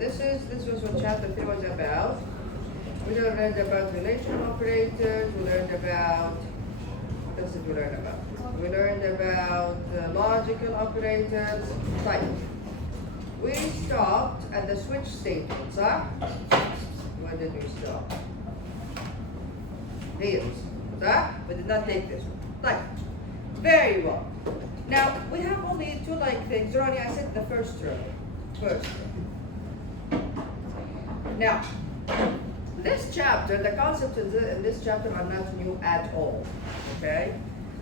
this was what chapter 3 was about. We learned about relational operators. We learned about what else did we learn about? We learned about logical operators. Right. We stopped at the switch statements, huh? Where did we stop? Here. Huh? We did not take this one. Right. Very well. Now we have only two things. Ronnie, I said the first row. First. Now, this chapter, the concepts in this chapter are not new at all. Okay?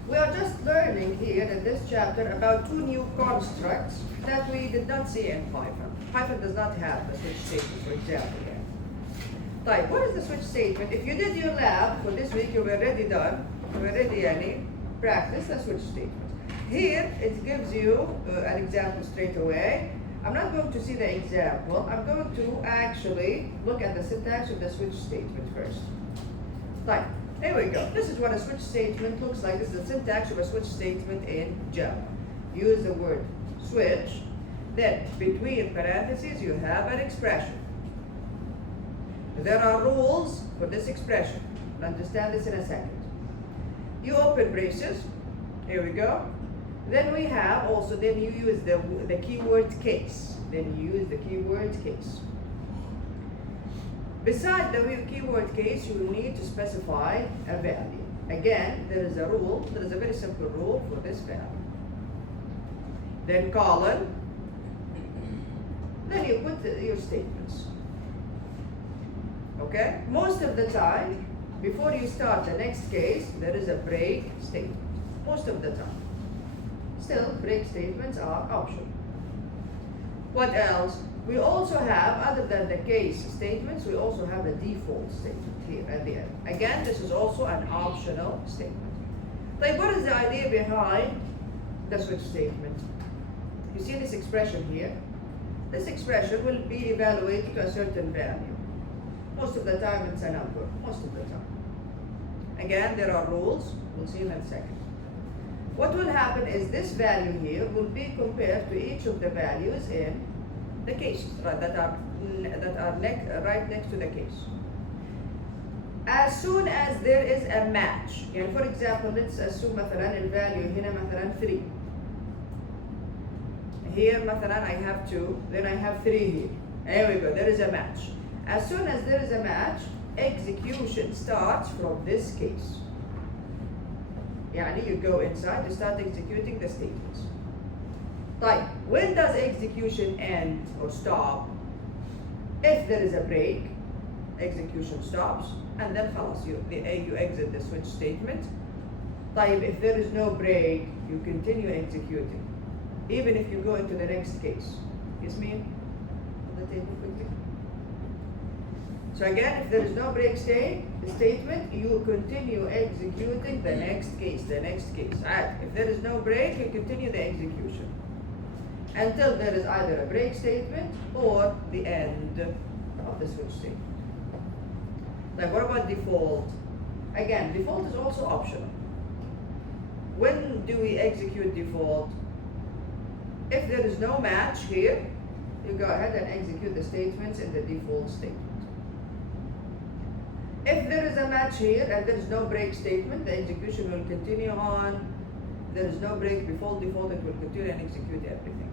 We are just learning here in this chapter about two new constructs that we did not see in Python. Python does not have the switch statement, for example, here. Right, what is the switch statement? If you did your lab for this week, you were already done. You were already practice the switch statement. Here, it gives you an example straight away. I'm not going to see the example. I'm going to actually look at the syntax of the switch statement first. Right, here we go. This is what a switch statement looks like. This is the syntax of a switch statement in Java. Use the word switch. Then, between parentheses, you have an expression. There are rules for this expression. We'll understand this in a second. You open braces. Here we go. Then we have also, then you use the keyword case. Then you use the keyword case. Beside the keyword case, you will need to specify a value. Again, there is a rule, there is a very simple rule for this value. Then colon. Then you put your statements. Okay? Most of the time, before you start the next case, there is a break statement. Most of the time. Still, break statements are optional. What else? We also have, other than the case statements, we also have a default statement here at the end. Again, this is also an optional statement. Like, what is the idea behind the switch statement? You see this expression here? This expression will be evaluated to a certain value. Most of the time, it's a number. Most of the time. Again, there are rules. We'll see in a second. What will happen is this value here will be compared to each of the values in the cases, right, that are right next to the case. As soon as there is a match, يعني for example, let's assume مثلا الvalue هنا مثلا 3. Here مثلا I have 2, then I have 3 here. There we go, there is a match. As soon as there is a match, execution starts from this case. يعني you go inside to start executing the statements. Right, when does execution end or stop? If there is a break, execution stops, and then خلاص, you exit the switch statement. Right, if there is no break, you continue executing, even if you go into the next case. Yes, me? On the table quickly. So again, if there is no break statement, you continue executing the next case, Right. If there is no break, you continue the execution until there is either a break statement or the end of the switch statement. Like, what about default? Again, default is also optional. When do we execute default? If there is no match here, you go ahead and execute the statements in the default statement. If there is a match here and there is no break statement, the execution will continue on. If there is no break before default, it will continue and execute everything.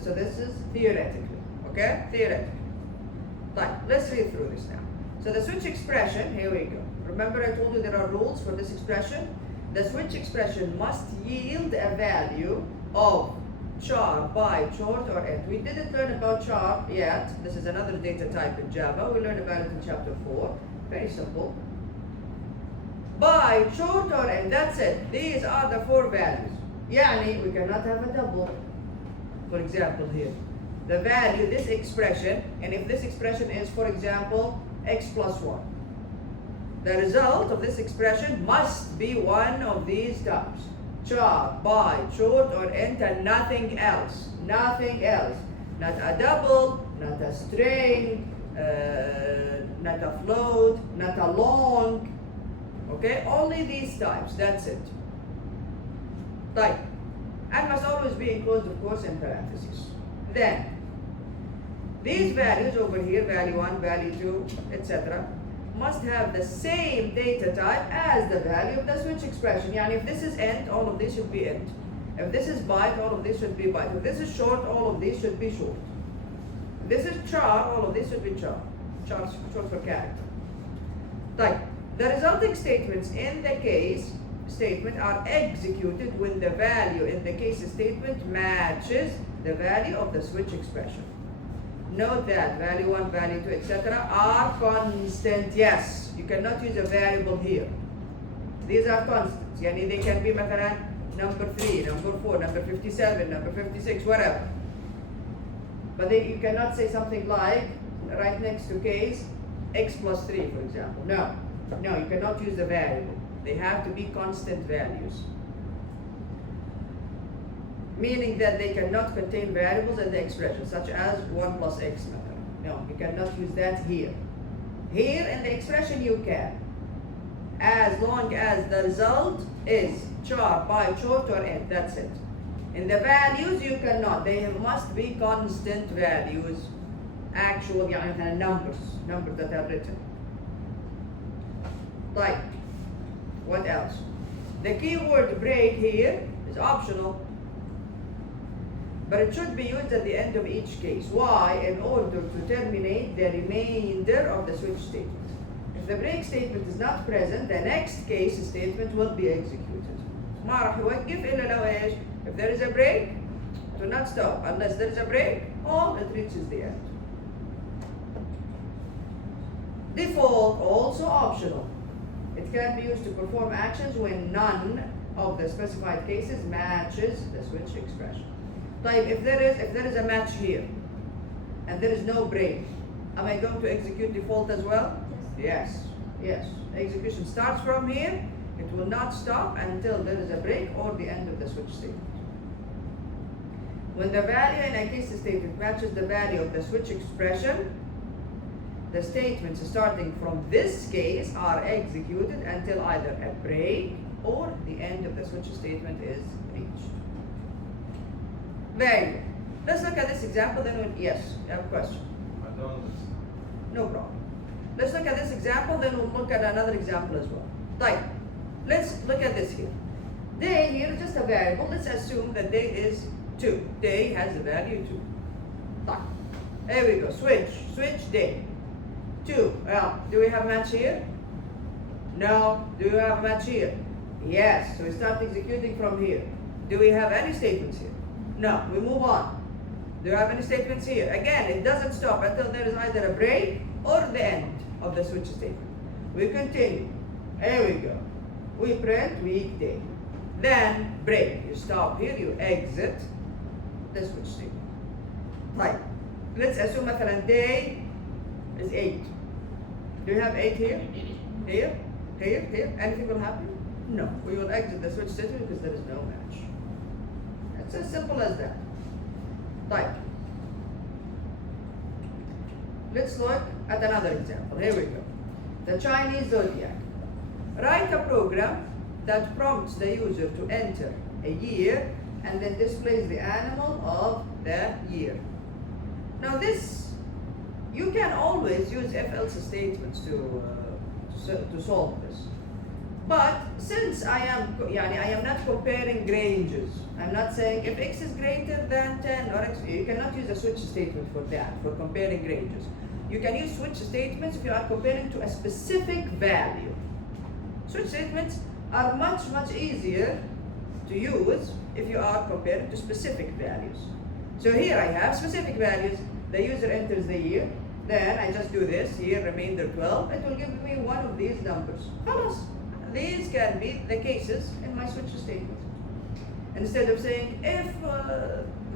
So this is theoretically, okay? Theoretically. Right, let's read through this now. So the switch expression, here we go. Remember I told you there are rules for this expression? The switch expression must yield a value of char, byte, short, or int. We didn't learn about char yet. This is another data type in Java. We learned about it in chapter 4. Very simple. Byte, short, or int. That's it. These are the 4 values. يعني we cannot have a double. For example here. The value, this expression, and if this expression is, for example, x plus 1. The result of this expression must be one of these types. Char, byte, short, or int, and nothing else. Nothing else. Not a double, not a string, not a float, not a long. Okay, only these types. That's it. Type. And must always be enclosed, of course, in parentheses. Then, These values over here, value 1, value 2, etc., must have the same data type as the value of the switch expression. Yani if this is int, all of this should be int. If this is byte, all of this should be byte. If this is short, all of these should be short. If this is char, all of this should be char. Char is short for character. Type. The resulting statements in the case statement are executed when the value in the case statement matches the value of the switch expression. Note that value 1, value 2, etc. are constant. Yes, you cannot use a variable here. These are constants. Yani they can be مثلا number 3, number 4, number 57, number 56, whatever. But you cannot say something like right next to case x plus 3, for example. No, you cannot use the variable. They have to be constant values. Meaning that they cannot contain variables in the expression, such as 1 plus x method. No, you cannot use that here. Here in the expression you can, as long as the result is char, byte, short, or int. That's it. In the values you cannot. They must be constant values, actual يعني numbers that are written. Right. What else? The keyword break here is optional, but it should be used at the end of each case. Why? In order to terminate the remainder of the switch statement. If the break statement is not present, the next case statement will be executed. ما راح يوقف إلا لو إيش؟ If there is a break, it will not stop. Unless there is a break, or it reaches the end. Default, also optional. It can be used to perform actions when none of the specified cases matches the switch expression. طيب, if there is a match here and there is no break, am I going to execute default as well? Yes. Execution starts from here. It will not stop until there is a break or the end of the switch statement. When the value in a case statement matches the value of the switch expression, the statements starting from this case are executed until either a break or the end of the switch statement is reached. Very good. Let's look at this example, then yes, you have a question? I don't understand. No problem. Let's look at this example, then we'll look at another example as well. Right. Let's look at this here. Day here is just a variable. Let's assume that day is 2. Day has the value 2. Right. There we go. Switch day. 2. Well, do we have a match here? No. Do we have a match here? Yes. So we start executing from here. Do we have any statements here? No. We move on. Do you have any statements here? Again, it doesn't stop until there is either a break or the end of the switch statement. We continue. There we go. We print weekday. Then break. You stop here, you exit the switch statement. Right. Let's assume مثلا day is 8. Do you have 8 here? Here? Anything will happen? No. We will exit the switch statement because there is no match. It's as simple as that. Right. Let's look at another example. Here we go. The Chinese zodiac. Write a program that prompts the user to enter a year and then displays the animal of the year. Now this, you can always use if-else statements to solve this. But since I am not comparing ranges, I'm not saying if x is greater than 10 or x, you cannot use a switch statement for that, for comparing ranges. You can use switch statements if you are comparing to a specific value. Switch statements are much easier to use if you are comparing to specific values. So here I have specific values. The user enters the year, then I just do this, year remainder 12, it will give me one of these numbers. خلاص. These can be the cases in my switch statement. Instead of saying if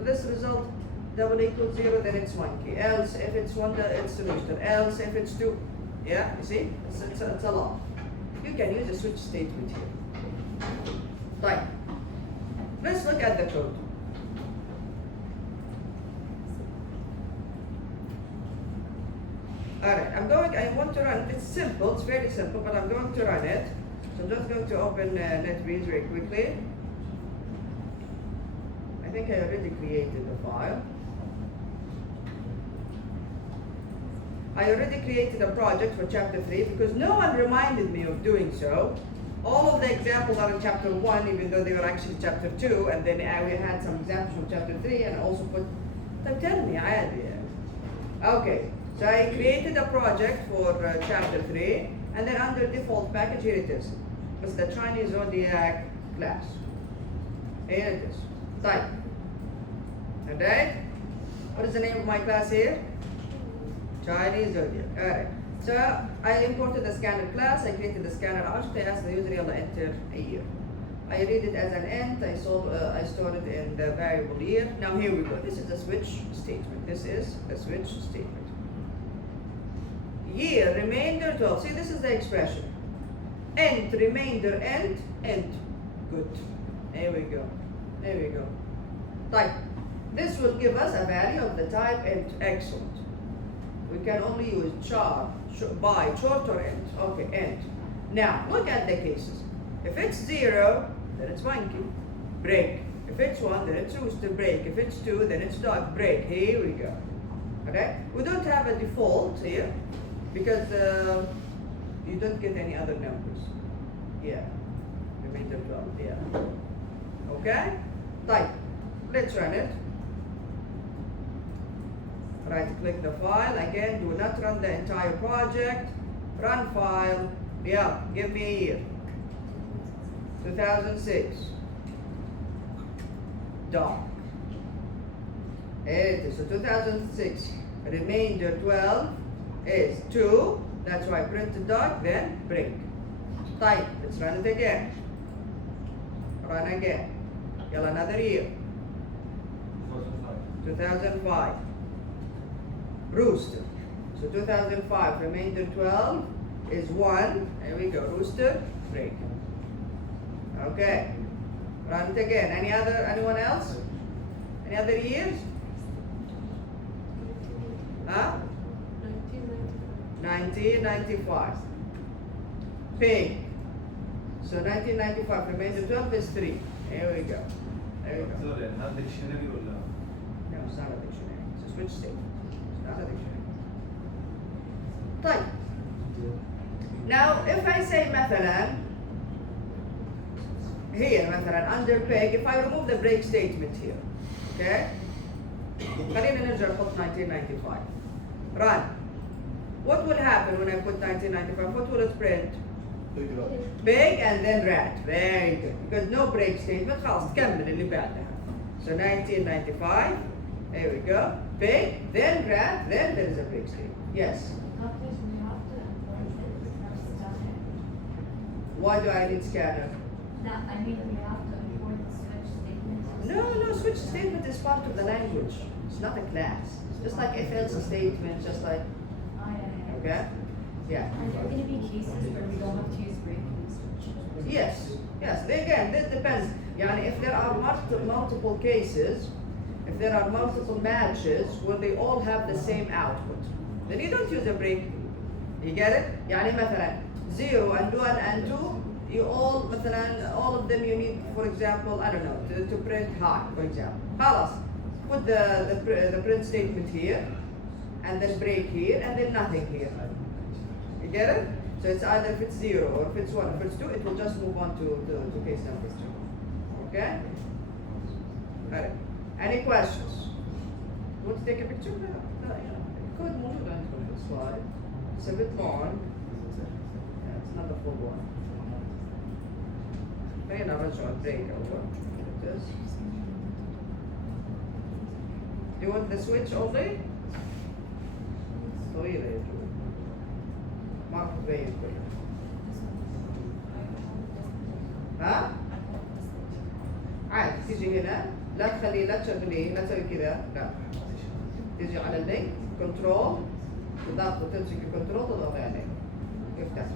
this result double equals 0, then it's monkey. Else if it's 1, it's rooster. Else if it's 2. Yeah, you see? It's a lot. You can use a switch statement here. Right. Let's look at the code. Alright, I want to run, it's simple, it's very simple, but I'm going to run it. So I'm just going to open NetBeans very quickly. I think I already created the file. I already created a project for chapter 3 because no one reminded me of doing so. All of the examples are in chapter 1, even though they were actually chapter 2, and then we had some examples from chapter 3, and I also put, like, tell me, okay, so I created a project for chapter 3, and then under default package, here it is. It's the Chinese Zodiac class. Here it is. Type. Alright? What is the name of my class here? Chinese Zodiac. Alright. So I imported the scanner class, I created the scanner object, I asked the user to enter a year. I read it as an int, I stored it in the variable year. Now here we go. This is the switch statement. This is the switch statement. Year, remainder 12. See, this is the expression. Int, remainder, int. Good. There we go. There we go. Type. This will give us a value of the type int. Excellent. We can only use char, by, short or int. Okay, int. Now, look at the cases. If it's 0, then it's monkey. Break. If it's 1, then it's rooster. Break. If it's 2, then it's dog. Break. Here we go. Okay? We don't have a default here because you don't get any other numbers. Yeah. Remainder 12. Yeah. Okay? Type. Let's run it. Right click the file. Again, do not run the entire project. Run file. Yeah, give me a year. 2006. Done. Here it is. So 2006. Remainder 12 is 2. That's why print the dot, then break. Type. Let's run it again. Run again. Yell another year. 2005. Rooster. So 2005, remainder 12 is 1. There we go. Rooster, break. Okay. Run it again. Anyone else? Any other years? Huh? 1995. Pig. So 1995, remainder 12 is 3. There we go. There we go. No, it's not a dictionary. It's a switch statement. طيب. Now if I say مثلا here مثلا under peg, if I remove the break statement here, okay? خلينا نرجع نحط 1995. Run. What will happen when I put 1995? What will it print? Pig and then rat. Very good. Because no break statement. خلاص تكمل اللي بعدها. So 1995. There we go. Pig, then rat, then there is a break statement. Yes. Why do I need scanner? No, I mean we have to import the switch statement. No, switch statement is part of the language. It's not a class. It's just like if else statement, just like, okay? Yeah. Are there going to be cases where we don't have to use break in the switch? Yes. Again, this depends. Yani if there are multiple cases, if there are multiple matches where they all have the same output, then you don't use a break. You get it? يعني مثلا 0 and 1 and 2, you all مثلا all of them you need, for example, I don't know, to print high, for example. خلاص. Put the print statement here, and then break here, and then nothing here. You get it? So it's either if it's 0 or if it's 1, if it's 2, it will just move on to case number 2. Okay? Alright. Any questions? Want to take a picture? No, Code موجود عندكم في السلايد. It's a bit long. Yeah, it's not the full one. خلينا نرجع البريك أول. Do you want the switch only? طويلة يا جو. ما تبين كلها. ها؟ عادي تيجي هنا. لا تشغليه، لا تسوي كذا، لا. تيجي على اللينك، كنترول، تضغط وتمسك الكنترول تضغطي عليه. يفتح.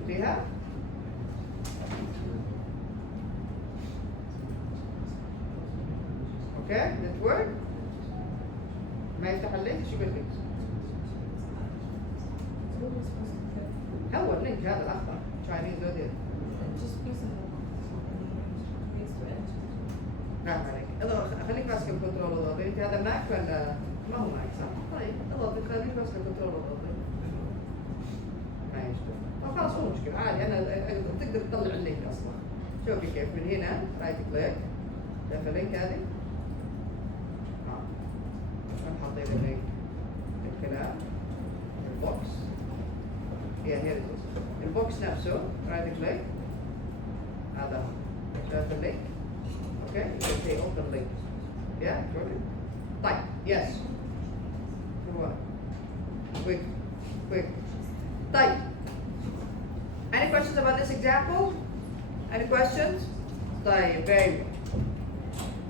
شفتيها؟ اوكي؟ نتورك؟ ما يفتح اللينك شو قلت لك؟ هو اللينك هذا الأخضر، Chinese Zodiac. نعم عليك. خليك ماسك الكنترول الضغطي. انت هذا ماك ولا ما هو ماك صح؟ طيب اضغط خليك ماسك الكنترول الضغطي. ما يشتغل. طب خلاص مو مشكلة عادي انا تقدر تطلع اللينك اصلا. شوفي كيف من هنا رايت كليك شايف اللينك هذه؟ وين حاطين اللينك؟ الكلام البوكس. هي البوكس نفسه رايت كليك هذا شايف اللينك؟ Okay, you can say open link. Yeah, Jordan? Type, yes. Come on. Quick. Type. Any questions about this example? Any questions? Type, very good.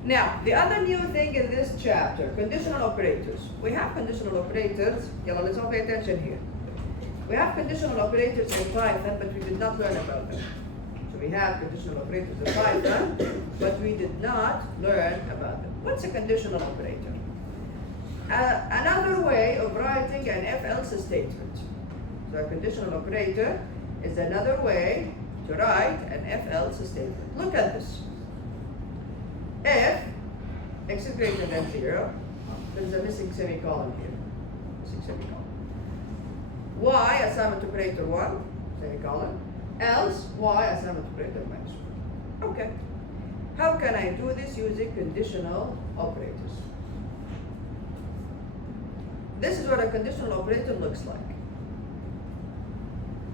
Now, the other new thing in this chapter, conditional operators. We have conditional operators. Yalla, let's all pay attention here. We have conditional operators in Python, but we did not learn about them. So we have conditional operators in Python, but we did not learn about them. What's a conditional operator? Another way of writing an if-else statement. So a conditional operator is another way to write an if-else statement. Look at this. If x is greater than 0, there's a missing semicolon here. Missing semicolon. Y assignment operator 1, semicolon. Else y assignment operator minus 1. Okay. How can I do this using conditional operators? This is what a conditional operator looks like.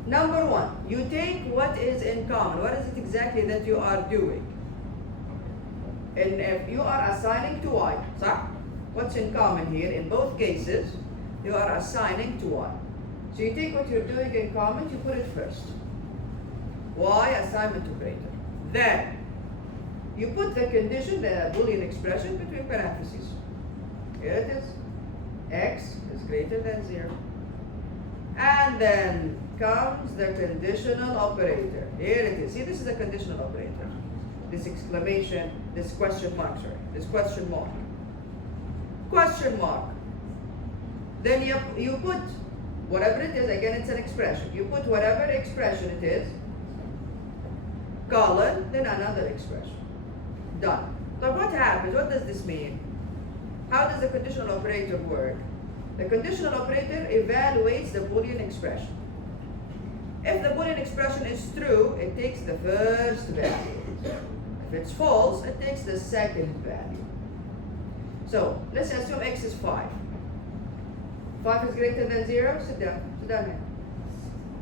Number one, you take what is in common. What is it exactly that you are doing? And if you are assigning to y, so what's in common here? In both cases, you are assigning to y. So you take what you're doing in common, you put it first. Y assignment operator. Then you put the condition, the Boolean expression between parentheses. Here it is. X is greater than 0. And then comes the conditional operator. Here it is. See, this is a conditional operator. This exclamation, this question mark, sorry. This question mark. Question mark. Then you put whatever it is, again it's an expression. You put whatever expression it is, colon, then another expression. Done. Now what happens? What does this mean? How does the conditional operator work? The conditional operator evaluates the Boolean expression. If the Boolean expression is true, it takes the first value. If it's false, it takes the second value. So let's assume x is 5. 5 is greater than 0. Sit down here.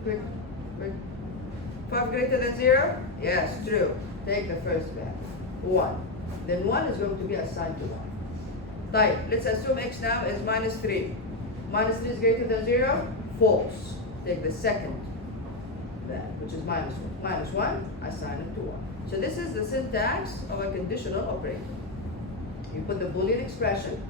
Quick. 5 greater than 0? Yes, true. Take the first value. 1. Then 1 is going to be assigned to 1. Right, let's assume x now is minus 3. Minus 3 is greater than 0? False. Take the second value, which is minus 1. Minus 1, assign it to 1. So this is the syntax of a conditional operator. You put the Boolean expression,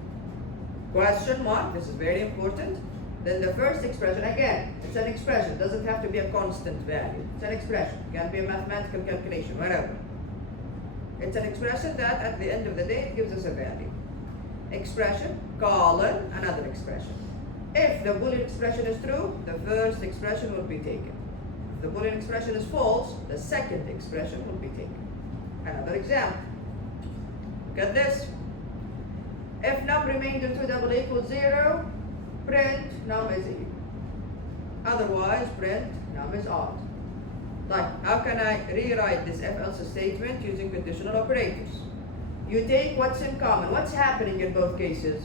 question mark, this is very important. Then the first expression, again, it's an expression, it doesn't have to be a constant value. It's an expression, it can be a mathematical calculation, whatever. It's an expression that at the end of the day, it gives us a value. Expression, colon, another expression. If the Boolean expression is true, the first expression will be taken. If the Boolean expression is false, the second expression will be taken. Another example. Look at this. If num remainder 2 double equals 0, print num is even. Otherwise, print num is odd. Like, how can I rewrite this if-else statement using conditional operators? You take what's in common. What's happening in both cases?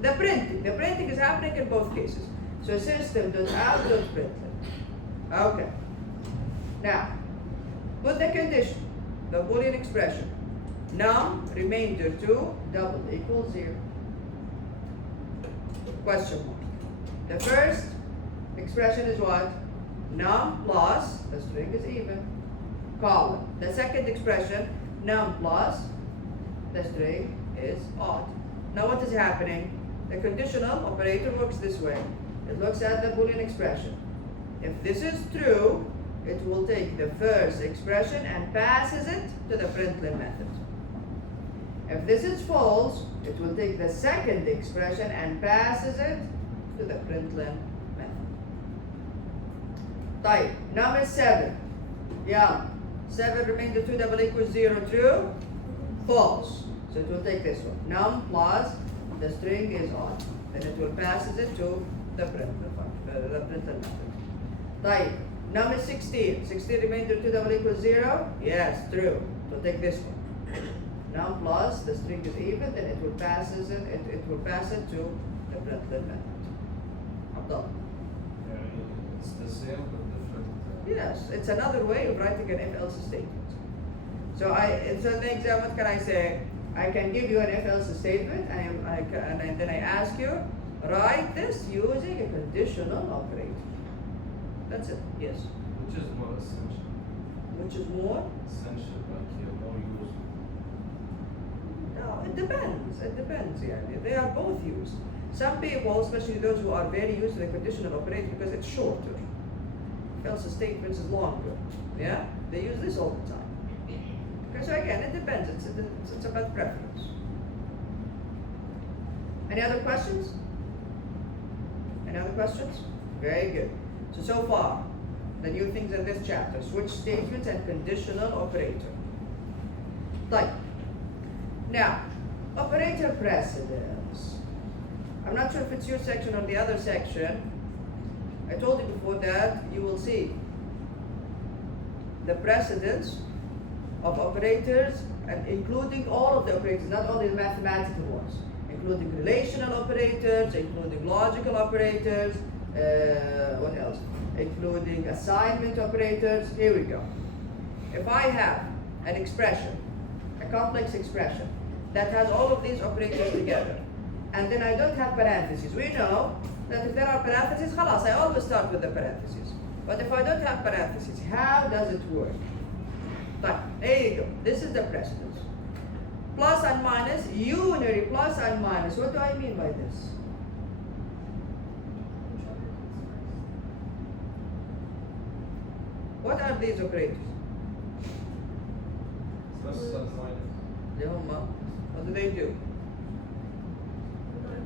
The printing. The printing is happening in both cases. So system.out.println. Okay. Now, put the condition, the Boolean expression. Num remainder 2 double equals 0. Question mark. The first expression is what? Num plus, the string is even, colon. The second expression, num plus, the string is odd. Now what is happening? The conditional operator works this way. It looks at the Boolean expression. If this is true, it will take the first expression and passes it to the println method. If this is false, it will take the second expression and passes it to the println method. Type, num is 7. Yeah, 7 remainder 2 double equals 0, true, false. So it will take this one. Num plus the string is on. Then it will passes it to the printer function, the printer method. Type. Num is 16. 16 remainder 2 double equals 0? Yes, true. So take this one. Num plus the string is even, then it will pass it to the printer method. Abdullah. Yeah, it's the same but different. Yes, it's another way of writing an if-else statement. So in the exam, what can I say? I can give you an if-else statement, and then I ask you, write this using a conditional operator. That's it. Yes. Which is more essential. Which is more? Essential, like more useful. No, it depends. It depends. Yeah, they are both used. Some people, especially those who are very used to the conditional operator, because it's shorter. If-else statements is longer. Yeah, they use this all the time. Okay, so again, it depends. It's about preference. Any other questions? Any other questions? Very good. So far, the new things in this chapter: switch statements and conditional operator. Type. Now, operator precedence. I'm not sure if it's your section or the other section. I told you before that you will see the precedence of operators, and including all of the operators, not only the mathematical ones, including relational operators, including logical operators, what else? Including assignment operators. Here we go. If I have an expression, a complex expression, that has all of these operators together, and then I don't have parentheses, we know that if there are parentheses, khalas, I always start with the parentheses. But if I don't have parentheses, how does it work? Fine. There you go. This is the precedence. Plus and minus, unary plus and minus. What do I mean by this? What are these operators? Plus and minus. What do they do?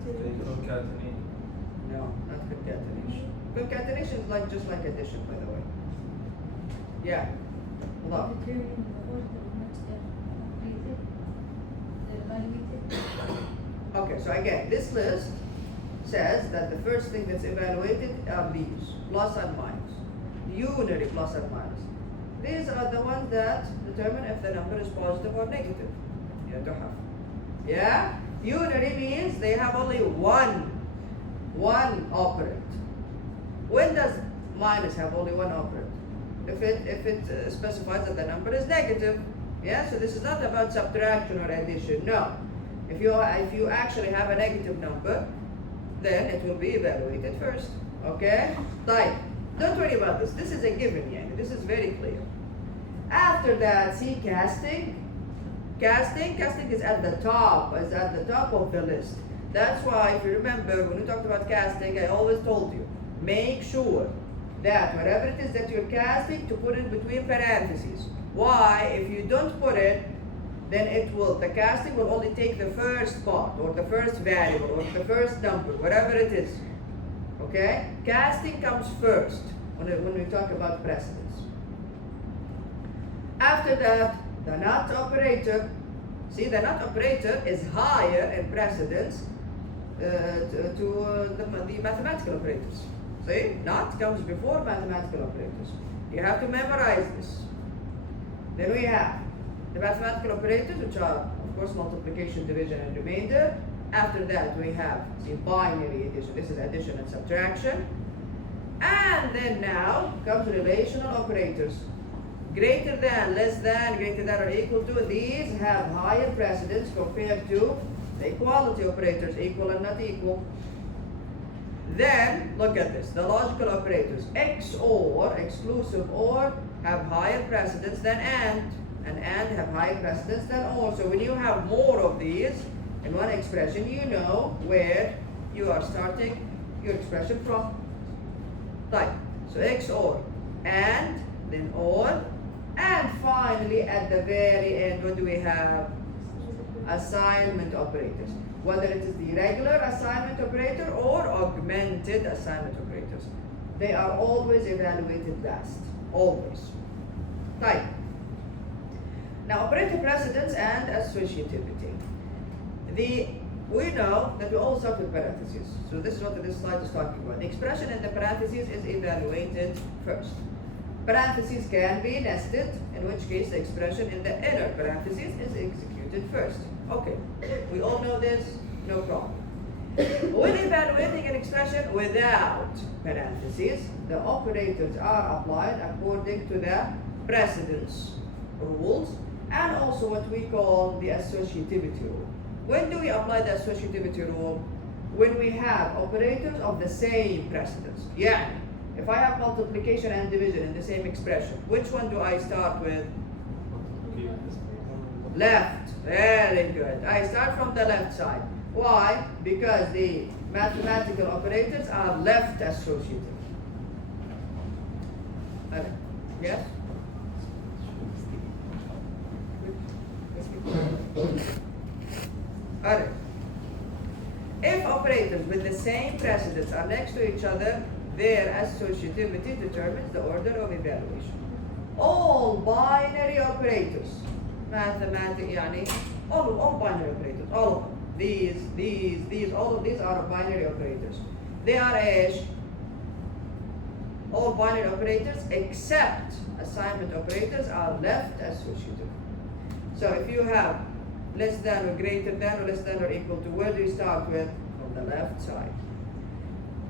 They concatenate. No, not concatenation. Concatenation is just like addition, by the way. Yeah. Allah. Determine the order in which they're evaluated. Okay, so again, this list says that the first thing that's evaluated are these, plus and minus. Unary plus and minus. These are the ones that determine if the number is positive or negative. You have to have. Yeah? Unary means they have only one operand. When does minus have only one operand? If it specifies that the number is negative. Yeah, so this is not about subtraction or addition. No. If you actually have a negative number, then it will be evaluated first. Okay? Type. Don't worry about this. This is a given, yani. This is very clear. After that, see casting. Casting is at the top. Is at the top of the list. That's why, if you remember, when we talked about casting, I always told you, make sure that whatever it is that you're casting, to put it between parentheses. Why? If you don't put it, then the casting will only take the first part, or the first variable, or the first number, whatever it is. Okay? Casting comes first when we talk about precedence. After that, the not operator. See, the not operator is higher in precedence to the mathematical operators. See, not comes before mathematical operators. You have to memorize this. Then we have the mathematical operators, which are, of course, multiplication, division, and remainder. After that, we have the binary addition. This is addition and subtraction. And then now comes relational operators. Greater than, less than, greater than, or equal to. These have higher precedence compared to the equality operators, equal and not equal. Then, look at this, the logical operators, XOR, exclusive OR, have higher precedence than and have higher precedence than OR. So when you have more of these in one expression, you know where you are starting your expression from. Type. So XOR, and, then OR, and finally at the very end, what do we have? Assignment operators. Whether it is the regular assignment operator or augmented assignment operators. They are always evaluated last. Always. Type. Now, operator precedence and associativity. We know that we all start with parentheses. So this is what this slide is talking about. The expression in the parentheses is evaluated first. Parentheses can be nested, in which case the expression in the inner parentheses is executed first. Okay, we all know this, no problem. When evaluating an expression without parentheses, the operators are applied according to the precedence rules and also what we call the associativity rule. When do we apply the associativity rule? When we have operators of the same precedence. Yeah, if I have multiplication and division in the same expression, which one do I start with? Left. Very good. I start from the left side. Why? Because the mathematical operators are left associative. Yes? Alright. If operators with the same precedence are next to each other, their associativity determines the order of evaluation. All binary operators, all binary operators, all of them. These, all of these are binary operators. They are all binary operators except assignment operators are left associative. So if you have less than or greater than or less than or equal to, where do you start with? From the left side.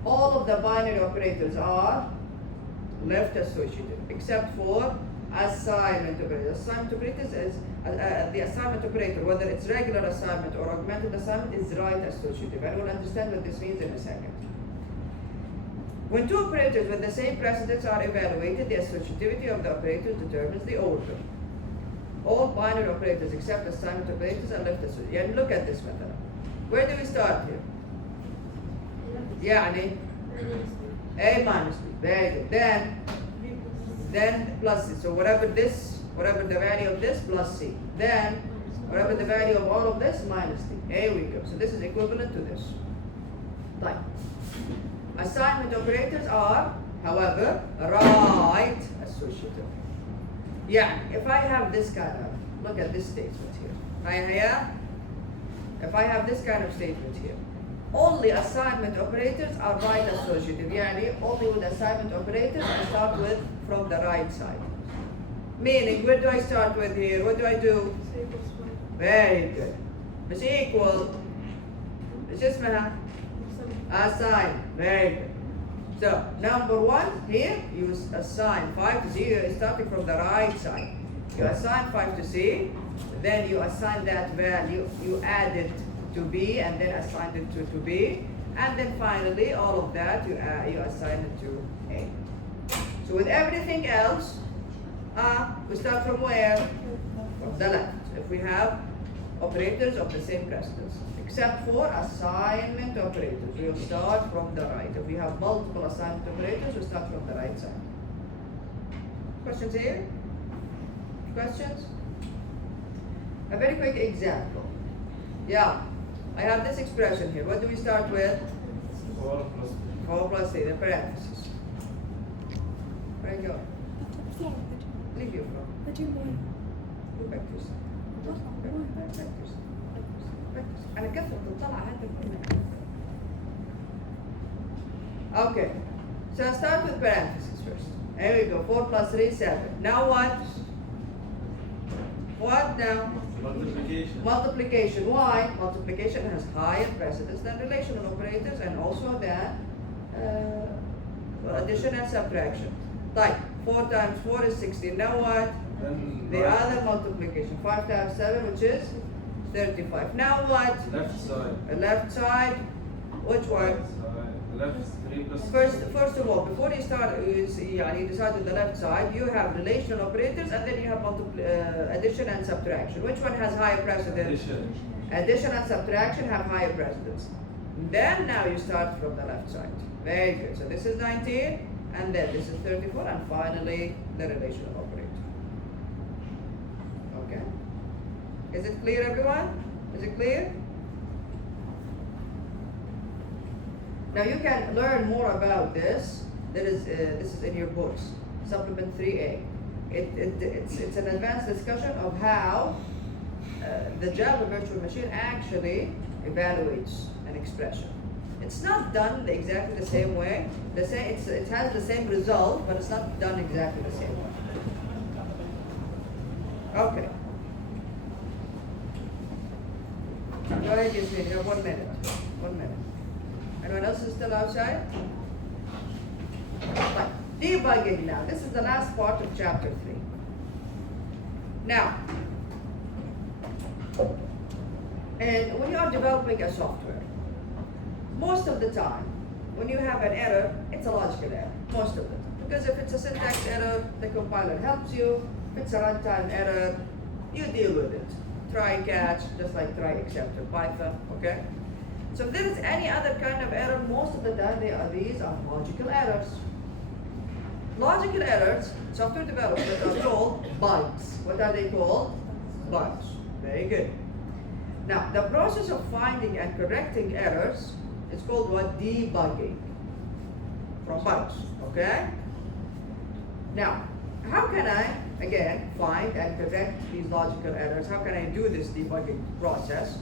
All of the binary operators are left associative except for assignment operators. Assignment operators is the assignment operator, whether it's regular assignment or augmented assignment, is right associative. And we'll understand what this means in a second. When two operators with the same precedence are evaluated, the associativity of the operators determines the order. All binary operators except assignment operators are left associative. And look at this method. Where do we start here? يعني A minus B. Very good. Then plus C. So whatever the value of this plus C. Then whatever the value of all of this minus D. Here we go. So this is equivalent to this. Right. Assignment operators are, however, right associative. Yeah, if I have this kind of, look at this statement here. If I have this kind of statement here, only assignment operators are right associative. يعني only with assignment operators I start with from the right side. Meaning, where do I start with here? What do I do? Very good. مش equal. مش اسمها assign. Very good. So, number one, here you assign 5 to C, you're starting from the right side. You assign 5 to C, then you assign that value, you add it to B, and then assign it to B, and then finally, all of that, you assign it to A. So with everything else, we start from where? From the left. If we have operators of the same precedence. Except for assignment operators, we will start from the right. If we have multiple assignment operators, we start from the right side. Questions here? Questions? A very quick example. Yeah, I have this expression here. What do we start with? 4 plus 4 plus 3, the parentheses. Where you go? Leave you from. Go back to yourself. Back to yourself. أنا كثرة الطلعة هذا. Okay, so I start with parentheses first. There we go. 4 plus 3, 7. Now what? What now? multiplication. Multiplication. Why? Multiplication has higher precedence than relational operators and also than addition and subtraction. Like 4 times 4 is 16. Now what? Then The other multiplication. 5 times 7, which is 35. Now what? left side. Left side. Which one? Left 3 plus First of all, before you start, you decide with the left side, you have relational operators and then you have addition and subtraction. Which one has higher precedence? addition. Addition and subtraction have higher precedence. Then now you start from the left side. Very good. So this is 19, and then this is 34, and finally the relational operator. Okay? Is it clear, everyone? Is it clear? Now you can learn more about this. This is in your books, Supplement 3A. It's an advanced discussion of how the Java virtual machine actually evaluates an expression. It's not done exactly the same way. It has the same result, but it's not done exactly the same way. Okay. Go ahead, Yasmin. You have 1 minute. 1 minute. Anyone else is still outside? Right. Debugging now. This is the last part of chapter 3. Now, and when you are developing a software, most of the time, when you have an error, it's a logical error, most of the time. Because if it's a syntax error, the compiler helps you. If it's a runtime error, you deal with it. Try catch, just like try except in Python, okay? So if there is any other kind of error, most of the time these are logical errors. Logical errors, software development, are called bugs. What are they called? Bugs. Very good. Now, the process of finding and correcting errors is called what? Debugging. From bugs, okay? Now, how can I, again, find and correct these logical errors? How can I do this debugging process?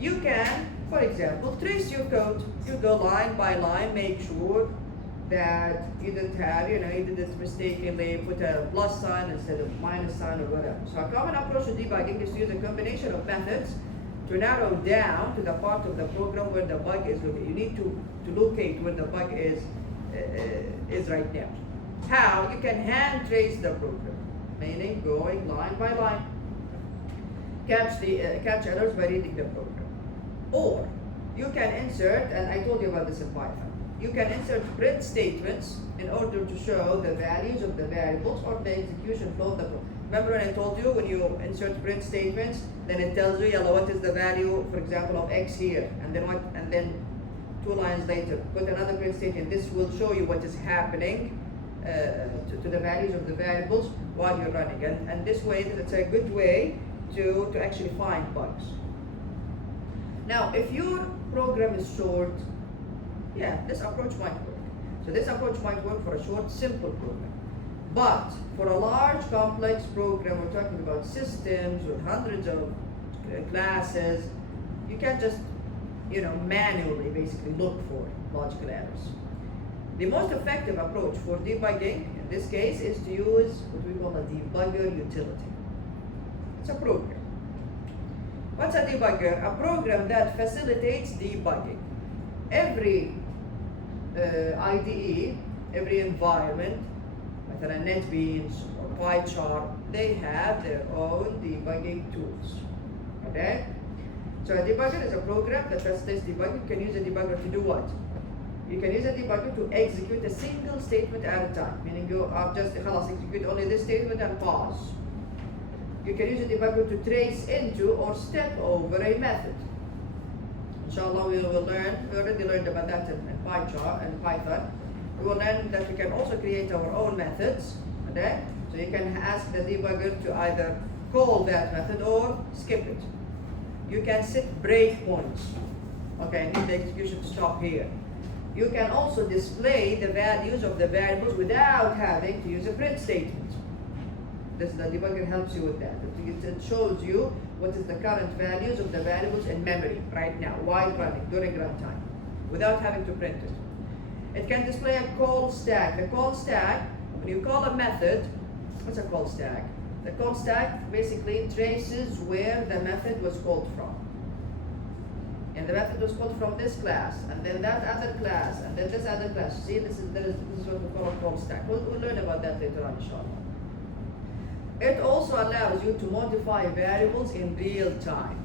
You can, for example, trace your code. You go line by line, make sure that you didn't mistakenly put a plus sign instead of minus sign or whatever. So a common approach to debugging is to use a combination of methods to narrow down to the part of the program where the bug is located. You need to locate where the bug is right now. How? You can hand trace the program, meaning going line by line. Catch errors by reading the program. Or you can insert, and I told you about this in Python, you can insert print statements in order to show the values of the variables or the execution flow of the program. Remember when I told you when you insert print statements, then it tells you, what is the value, for example, of x here, and then what, and then 2 lines later, put another print statement. This will show you what is happening to the values of the variables while you're running. And this way, it's a good way to actually find bugs. Now, if your program is short, this approach might work. So this approach might work for a short, simple program. But for a large, complex program, we're talking about systems with hundreds of classes, you can't just, manually basically look for logical errors. The most effective approach for debugging, in this case, is to use what we call a debugger utility. It's a program. What's a debugger? A program that facilitates debugging. Every IDE, every environment, like NetBeans or PyCharm, they have their own debugging tools. Okay? So a debugger is a program that facilitates debugging. You can use a debugger to do what? You can use a debugger to execute a single statement at a time, meaning you are just execute only this statement and pause. You can use a debugger to trace into or step over a method. Inshallah, we will learn. We already learned about that in PyCharm and Python. We will learn that we can also create our own methods. Okay, so you can ask the debugger to either call that method or skip it. You can set breakpoints. Okay, I need the execution to stop here. You can also display the values of the variables without having to use a print statement. The debugger helps you with that. It shows you what is the current values of the variables in memory right now while running during runtime without having to print it. It can display a call stack. The call stack, when you call a method, what's a call stack? The call stack basically traces where the method was called from. And the method was called from this class, and then that other class, and then this other class. See, this is what we call a call stack. We'll learn about that later on, inshallah. It also allows you to modify variables in real time,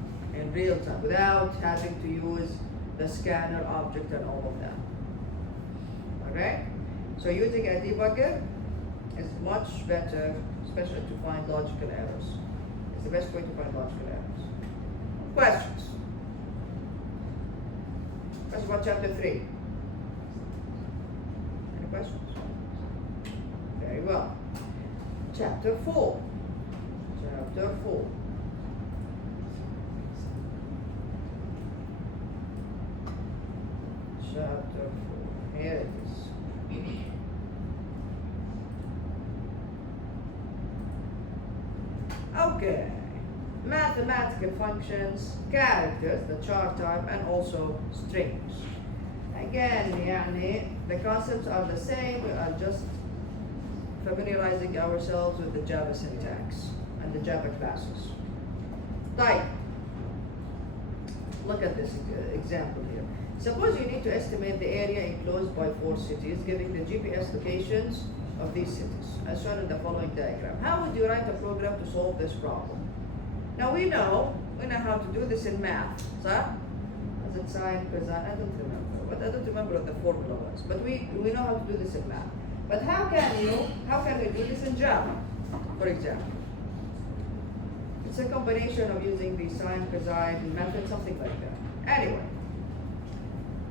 without having to use the scanner object and all of that. Okay? So using a debugger is much better, especially to find logical errors. It's the best way to find logical errors. Questions? That's about chapter 3. Any questions? Very well. Chapter 4. Chapter 4. Chapter 4. Here it is. Okay. Mathematical functions, characters, the char type, and also strings. Again, يعني, the concepts are the same. We are just familiarizing ourselves with the Java syntax and the Java classes. Type. Look at this example here. Suppose you need to estimate the area enclosed by 4 cities, giving the GPS locations of these cities, as shown in the following diagram. How would you write a program to solve this problem? Now we know how to do this in math. So, as it sine, cosine, I don't remember. But I don't remember what the formula was. But we know how to do this in math. But how can we do this in Java, for example? It's a combination of using the sine, cosine method, something like that. Anyway,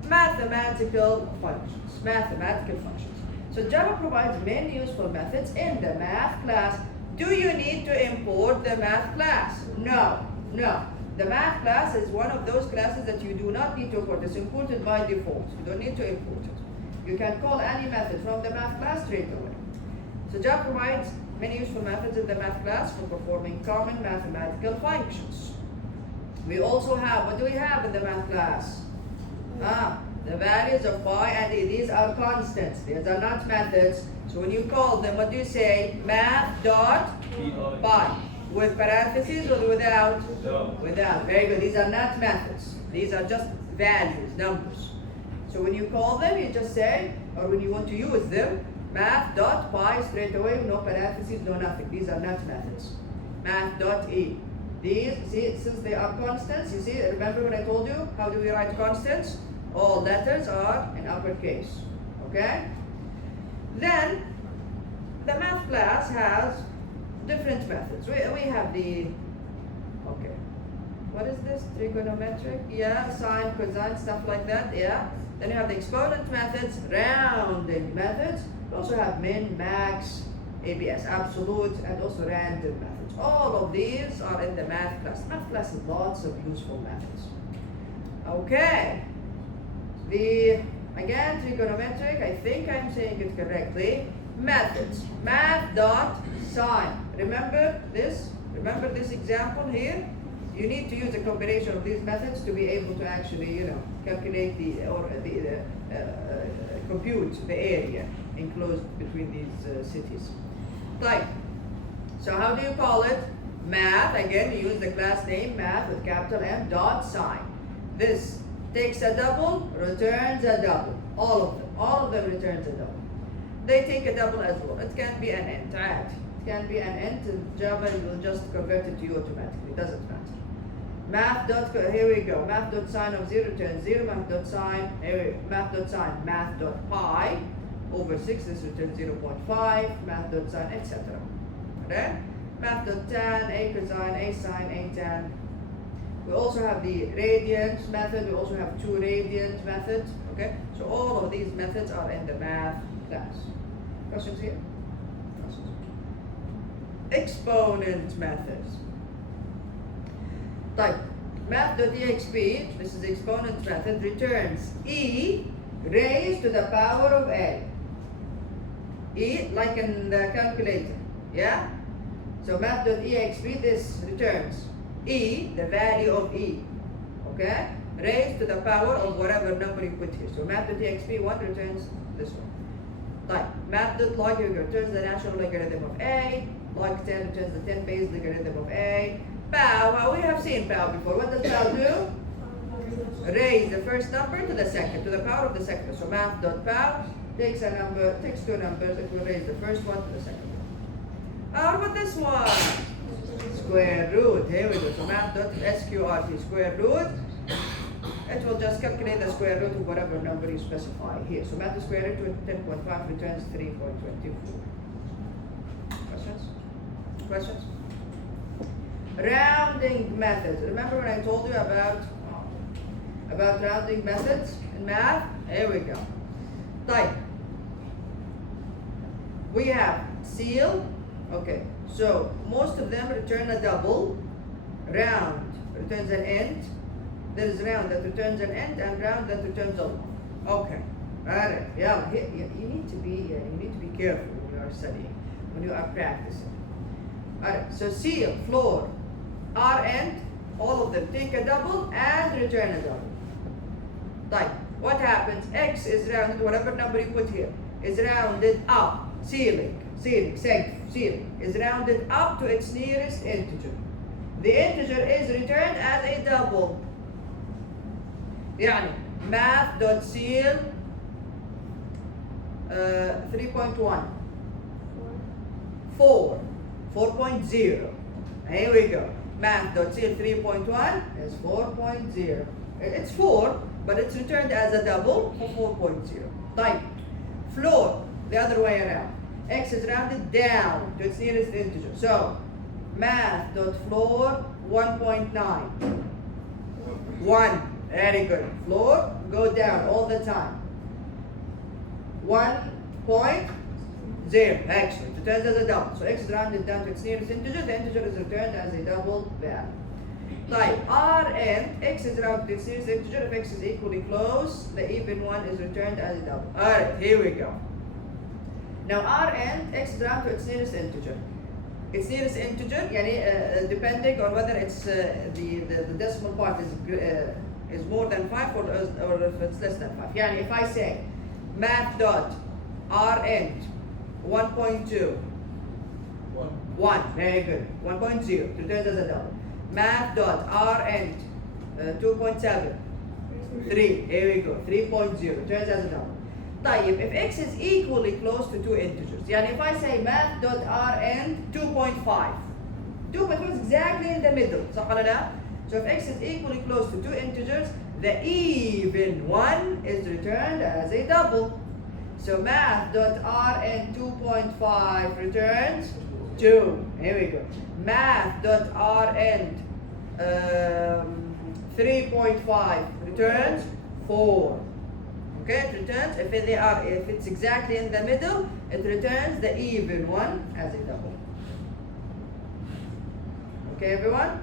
mathematical functions. So Java provides many useful methods in the math class. Do you need to import the math class? No. The math class is one of those classes that you do not need to import. It's imported by default. You don't need to import it. You can call any method from the math class straight away. So Java provides many useful methods in the math class for performing common mathematical functions. We also have, what do we have in the math class? The values of pi and e. These are constants. These are not methods. So when you call them, what do you say? Math dot pi. With parentheses or without? Without. Very good. These are not methods. These are just values, numbers. So when you call them, you just say, or when you want to use them, math dot pi straight away, no parentheses, no nothing. These are not methods. Math dot e. These, see, since they are constants, you see, remember when I told you, how do we write constants? All letters are in uppercase. Okay? Then, the math class has different methods. We have the, okay, what is this? Trigonometric? Yeah, sine, cosine, stuff like that, yeah. Then you have the exponent methods, rounding methods. We also have min, max, ABS, absolute, and also random methods. All of these are in the math class. Math class has lots of useful methods. Okay. Again, trigonometric, I think I'm saying it correctly. Methods. Math dot sine. Remember this? Remember this example here? You need to use a combination of these methods to be able to actually, calculate compute the area enclosed between these cities. Type. So how do you call it? Math. Again, you use the class name math with capital M dot sine. This takes a double, returns a double. All of them returns a double. They take a double as well. It can be an int, add. It can be an int, and Java will just convert it to you automatically. It doesn't matter. Math dot, here we go. Math dot sine of 0 returns 0. Math dot sine, math dot sine, math dot pi over 6, this returns 0.5. Math dot sine, etc. Okay? Math dot tan, a cosine, a sine, a tan. We also have the radians method. We also have 2 radians methods. Okay? So all of these methods are in the math class. Questions here? Questions? Exponent methods. Type math.exp, this is the exponent method, returns e raised to the power of a. E like in the calculator. Yeah? So math.exp, this returns e, the value of e. Okay? Raised to the power of whatever number you put here. So math.exp 1 returns this one. Type math.log returns the natural logarithm of a. Log 10 returns the 10 base logarithm of a. Pow, we have seen pow before. What does pow do? Raise the first number to the second, to the power of the second. So math.pow takes 2 numbers, it will raise the first one to the second one. How about this one? Square root. Here we go. So math.sqrt, square root. It will just calculate the square root of whatever number you specify here. So math square root 10.5 returns 3.24. Questions? Questions? Rounding methods. Remember when I told you about rounding methods in math? Here we go. Type. We have seal. Okay. So most of them return a double. Round returns an int. There is round that returns an int and round that returns a. Okay. Alright. Yeah. You need to be careful when you are studying, when you are practicing. Alright, so seal, floor, R end, all of them take a double and return a double. Like, what happens? X is rounded, whatever number you put here, is rounded up. Ceiling is rounded up to its nearest integer. The integer is returned as a double. يعني math.ceil 3.1 4.0. Here we go. Math.ceil 3.1 is 4.0. It's 4, but it's returned as a double for 4.0. Type. Floor, the other way around. X is rounded down to its nearest integer. So, math.floor 1.9. 1. Very good. Floor, go down all the time. 1.0. Actually, it returns as a double. So x is rounded down to its nearest integer. The integer is returned as a double value. Type R and x is rounded to its nearest integer. If x is equally close, the even one is returned as a double. Alright, here we go. Now R and x is rounded to its nearest integer. Its nearest integer, يعني, depending on whether it's the decimal part is more than 5 or if it's less than 5. يعني, if I say math dot R end 1.2 1, very good. 1.0 returns as a double. Math dot R end 2.7 3, here we go. 3.0 returns as a double. طيب, if x is equally close to two integers, يعني if I say math dot R end 2.5 is exactly in the middle, صح ولا لا? So if x is equally close to two integers, the even one is returned as a double. So math dot R end 2.5 returns 2. Here we go. Math dot R end 3.5 returns 4. Okay, it returns if it's exactly in the middle, it returns the even one as a double. Okay, everyone?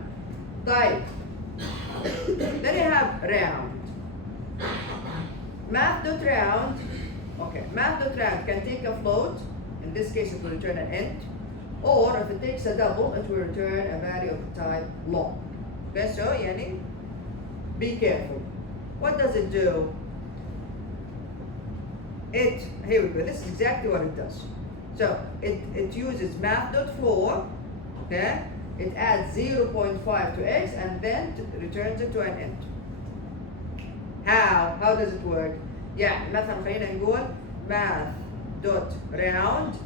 Type. Then you have round. Math.round. Okay, math.round can take a float. In this case, it will return an int. Or if it takes a double, it will return a value of the type long. Okay, so yani, be careful. What does it do? Here we go. This is exactly what it does. So it uses math.floor. Okay. It adds 0.5 to x and then returns it to an int. How does it work? يعني مثلا خلينا نقول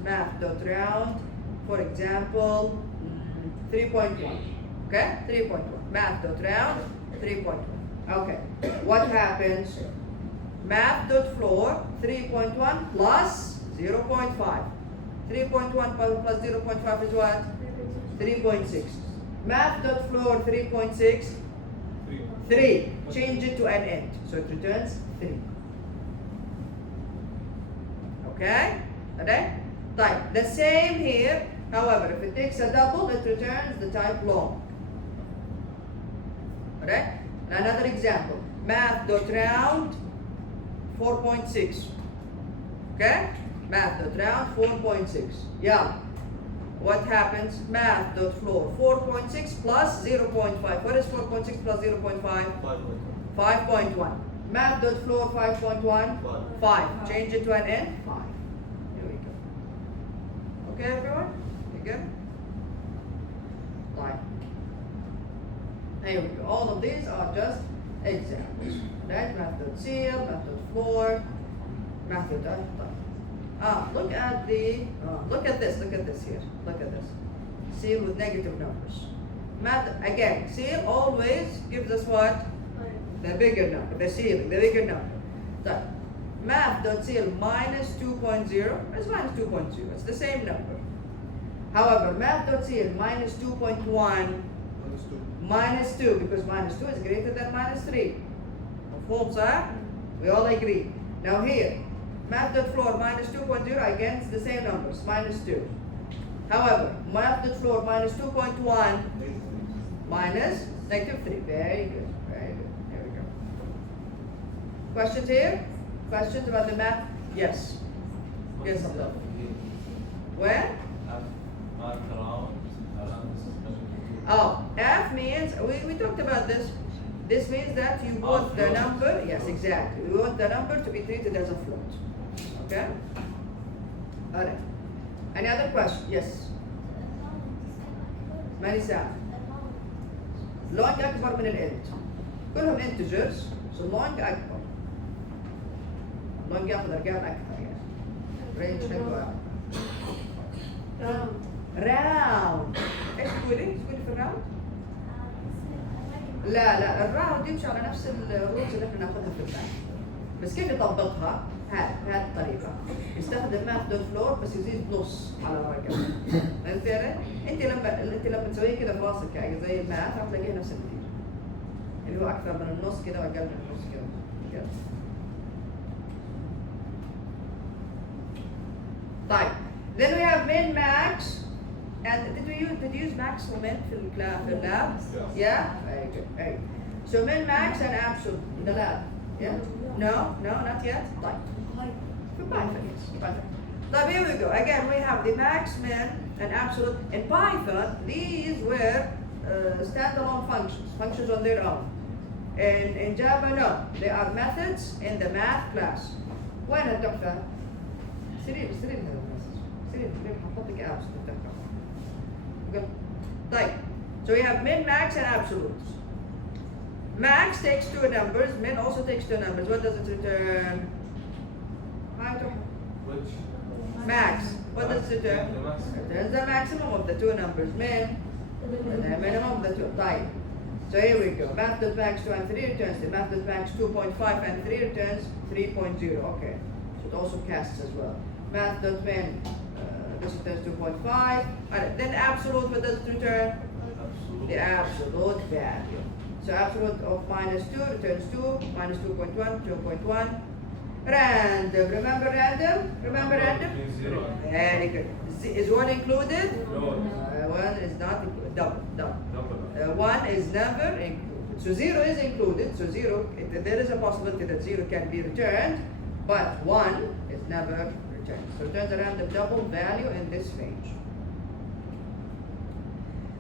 math.round for example 3.1. Okay, 3.1. Math.round 3.1. Okay. What happens? Math.floor 3.1 plus 0.5. 3.1 plus 0.5 is what? 3.6. Math.floor 3.6 3. Change it to an int. So it returns 3. Okay? Alright? Type. The same here. However, if it takes a double, it returns the type long. Alright? Another example. Math.round 4.6. Okay? Math.round 4.6. Yeah. What happens? Math.floor 4.6 plus 0.5. What is 4.6 plus 0.5? 5.1. Math.floor 5.1? 5. Change it to an n? 5. Here we go. Okay, everyone? You good? Fine. Here we go. All of these are just examples. Right? Math.ceil, math.floor, math.type. Look at this here. Look at this. Ceil with negative numbers. Math, again, ceil always gives us what? The bigger number, the ceiling, the bigger number. So, math.ceil minus 2.0 is minus 2.0. It's the same number. However, math.ceil minus 2.1 minus 2, because minus 2 is greater than minus 3. False, huh? We all agree. Now here, math.floor minus 2.0, again, it's the same numbers, minus 2. However, math.floor minus 2.1 minus negative 3. Very good, very good. Here we go. Questions here? Questions about the math? Yes. Yes, Abdullah. Where? Math round Oh, F means, we talked about this. This means that you want the float. number, yes, exactly. You want the number to be treated as a float. Okay? Alright. Any other question? Yes. ماني ساعة. long أكبر من الإنت. كلهم integers. so long أكبر. long ياخذ أرقام أكثر يعني. range حلوة. round. إيش تقولي؟ تقولي في الراوند؟ لا الراوند يمشي على نفس الرولز اللي احنا ناخذها في الماث. بس كيف يطبقها؟ بهذه الطريقة. يستخدم ماث دوت فلور بس يزيد نص على الرقم. فهمت علي؟ انت لما تسويه كده في راسك يعني زي الماث راح تلاقيه نفس النتيجة. اللي هو أكثر من النص كده وأقل من النص كده. طيب. Then we have min max. And did you use max or min في lab? Yeah? Very good. Very good. So min max and absolute in the lab. Yeah? No, not yet. طيب. For Python, yes. Python. طيب, here we go. Again, we have the max, min, and absolute. In Python, these were standalone functions on their own. In Java, no. They are methods in the math class. وين التحفة؟ سرير هذا المسج. سرير حطيت لك apps تتذكر. Okay. طيب. So we have min, max, and absolutes. Max takes two numbers, min also takes two numbers. What does it return? Which? Max. What does it return? The max. Returns the maximum of the two numbers. Min, the minimum of the two. طيب. So here we go. Math.max 2 and 3 returns the math.max 2.5 and 3 returns 3.0. Okay. So it also casts as well. Math.min, this returns 2.5. Alright, then absolute, what does it return? Absolute. The absolute value. So absolute of minus 2 returns 2, minus 2.1, 2.1. Random, remember random? Remember random? Between 0 and Very good. Is 1 included? No. 1 is not included. Double. Double. 1 is never included. So 0 is included. So 0, there is a possibility that 0 can be returned, but 1 is never returned. So returns a random double value in this range.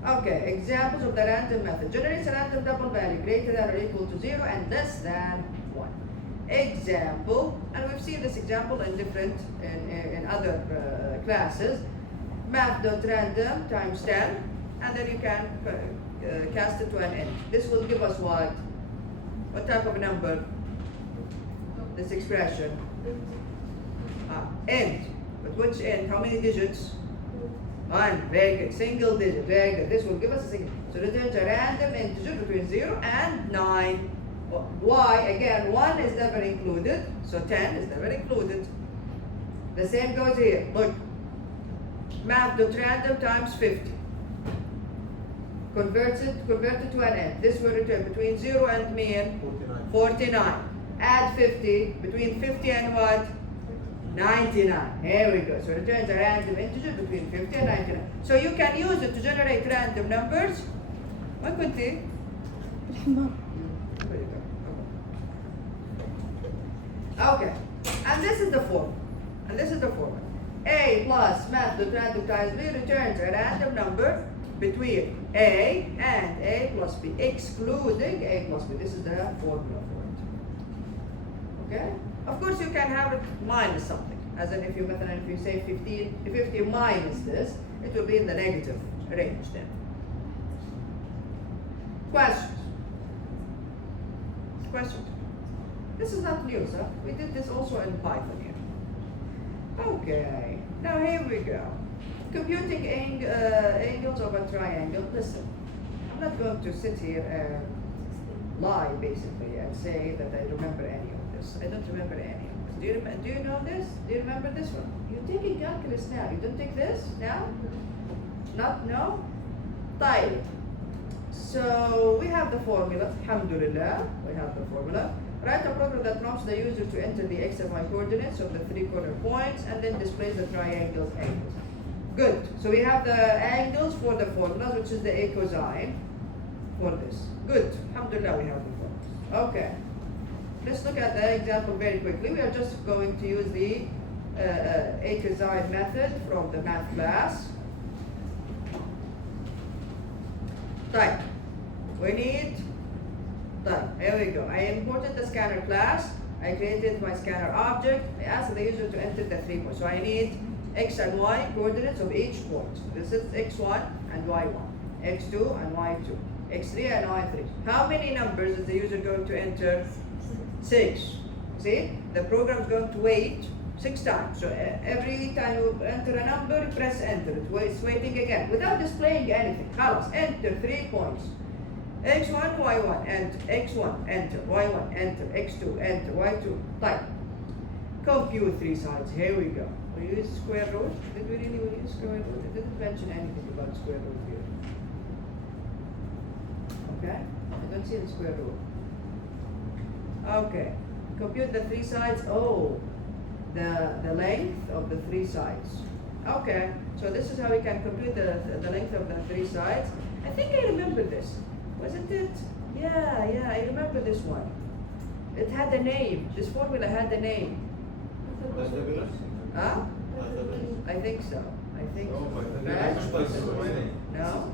Okay, examples of the random method. Generates a random double value greater than or equal to 0 and less than 1. Example, and we've seen this example in other classes. Math.random times 10, and then you can cast it to an int. This will give us what? What type of number? This expression. Int. But which int? How many digits? 1. Very good. Single digit. Very good. This will give us a single. So returns a random integer between 0 and 9. Why? Again, 1 is never included, so 10 is never included. The same goes here. Look. Math.random times 50. Convert it to an int. This will return between 0 and mean 49. Add 50. Between 50 and what? 99. Here we go. So it returns a random integer between 50 and 99. So you can use it to generate random numbers. وين كنتي؟ Okay. And this is the formula. A plus math.random times b returns a random number between a and a plus b, excluding a plus b. This is the formula for it. Okay? Of course, you can have it minus something. As in, if you say 50 minus this, it will be in the negative range then. Questions? Questions? This is not new, sir. We did this also in Python here. Okay. Now here we go. Computing angles of a triangle. Listen, I'm not going to sit here and lie basically and say that I remember any of this. I don't remember any of this. Do you know this? Do you remember this one? You're taking calculus now. You don't take this now? No? طيب. So we have the formula. Alhamdulillah, we have the formula. Write a program that prompts the user to enter the x and y coordinates of the 3 corner points and then displays the triangle's angles. Good. So we have the angles for the formulas, which is the a cosine for this. Good. Alhamdulillah, we have the formulas. Okay. Let's look at the example very quickly. We are just going to use the a cosine method from the math class. Type. We need type. Here we go. I imported the scanner class. I created my scanner object. I asked the user to enter the 3 points. So I need x and y coordinates of each point. This is x1 and y1, x2 and y2, x3 and y3. How many numbers is the user going to enter? 6. See, the program is going to wait 6 times. So every time you enter a number, you press enter. It's waiting again without displaying anything. خلاص, enter 3 points. x1, y1, enter, x1, enter, y1, enter, x2, enter, y2, type. Compute 3 sides. Here we go. We use square root. Did we really use square root? It didn't mention anything about square root here. Okay? I don't see the square root. Okay. Compute the 3 sides. Oh, the length of the 3 sides. Okay. So this is how we can compute the length of the 3 sides. I think I remember this. Wasn't it? Yeah, I remember this one. It had a name. This formula had a name. Huh? I think so. I think so. Right? No?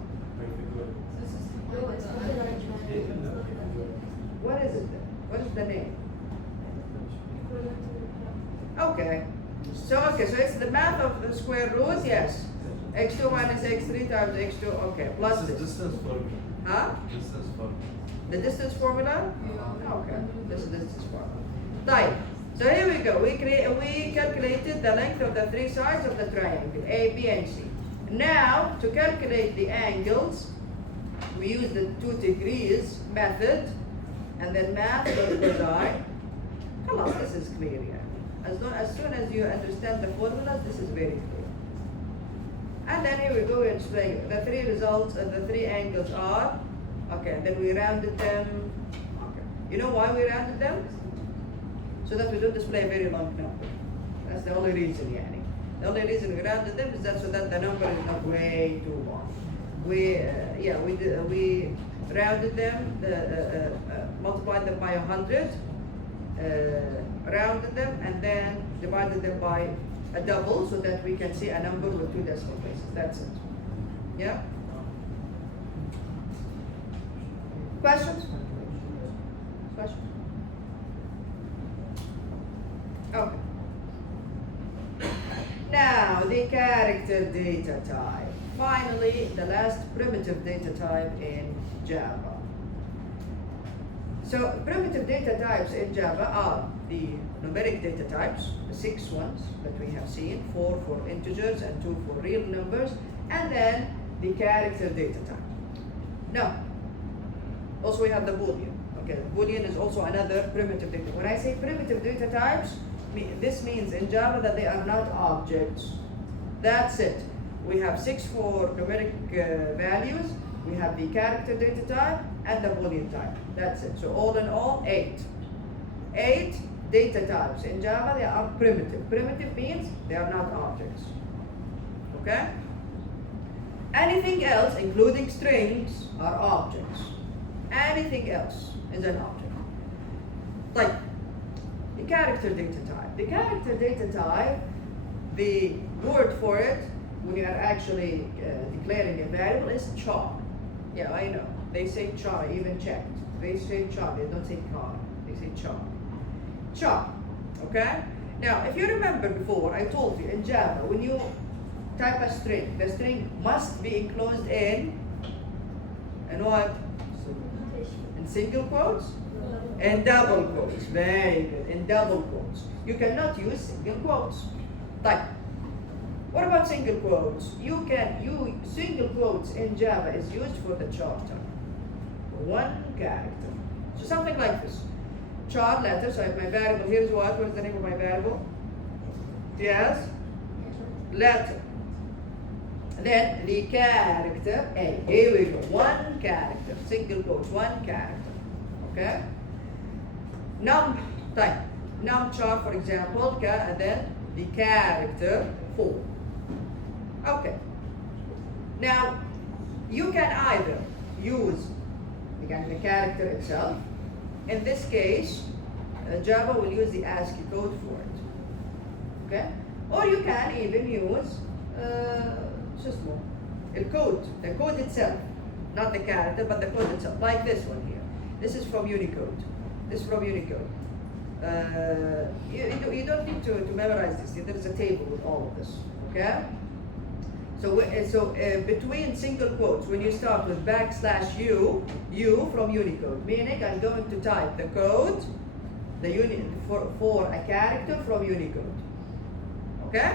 What is it then? What is the name? Okay. So it's the math of the square root, yes. x2 minus x3 times x2, okay, plus This is this. distance formula. Huh? Distance formula. The distance formula? Okay, this is distance formula. Type. So here we go. We calculated the length of the 3 sides of the triangle, A, B, and C. Now, to calculate the angles, we use the 2 degrees method, and then math of design. خلاص, this is clear here. As soon as you understand the formulas, this is very clear. And then here we go and explain. The 3 results and the 3 angles are, okay, then we rounded them. Okay. You know why we rounded them? So that we don't display a very long number. That's the only reason, yani. The only reason we rounded them is that so that the number is not way too long. We rounded them, multiplied them by 100, rounded them, and then divided them by a double so that we can see a number with 2 decimal places. That's it. Yeah? Questions? Questions? Okay. Now, the character data type. Finally, the last primitive data type in Java. So, primitive data types in Java are the numeric data types, the 6 ones that we have seen, 4 for integers and 2 for real numbers, and then the character data type. Now, also we have the Boolean. Okay, Boolean is also another primitive data. When I say primitive data types, this means in Java that they are not objects. That's it. We have 6 for numeric values, we have the character data type, and the Boolean type. That's it. So all in all, 8. 8 data types. In Java, they are primitive. Primitive means they are not objects. Okay? Anything else, including strings, are objects. Anything else is an object. Like the character data type. The character data type, the word for it, when you are actually declaring a variable, is char. Yeah, I know. They say char, I even checked. They say char, they don't say car. They say char. Char, okay? Now, if you remember before, I told you in Java, when you type a string, the string must be enclosed in what? In single quotes? In double quotes. Very good. In double quotes. You cannot use single quotes. Type. What about single quotes? You can use single quotes in Java is used for the char type. For one character. So something like this. Char letter, so I have my variable, here's what is the name of my variable? Yes? Letter. Then the character A. Here we go. One character. Single quotes. One character. Okay? Num type. Num char, for example, and then the character 4. Okay. Now, you can either use the character itself. In this case, Java will use the ASCII code for it. Okay? Or you can even use the code itself. not the character, but the code itself, like this one here. This is from Unicode. This is from Unicode. You don't need to memorize this. There is a table with all of this, okay? So, between single quotes, when you start with \u from Unicode, meaning I'm going to type the code, for a character from Unicode. Okay?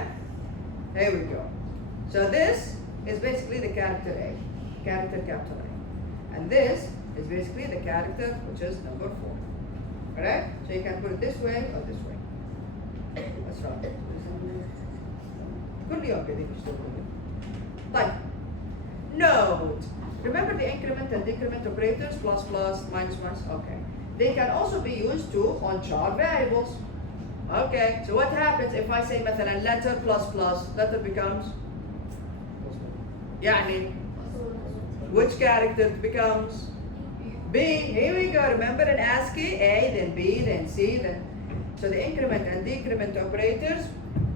Here we go. So this is basically the character A, character capital A. And this is basically the character which is number 4. Correct? So you can put it this way or this way. What's wrong? كل يوم قاعدين يشتغلون. طيب. Note. Remember the increment and decrement operators, plus, minus, minus? Okay. They can also be used to on char variables. Okay, so what happens if I say مثلا letter plus letter becomes يعني which character becomes B. Here we go. Remember in ASCII, A, then B, then C, then so the increment and decrement operators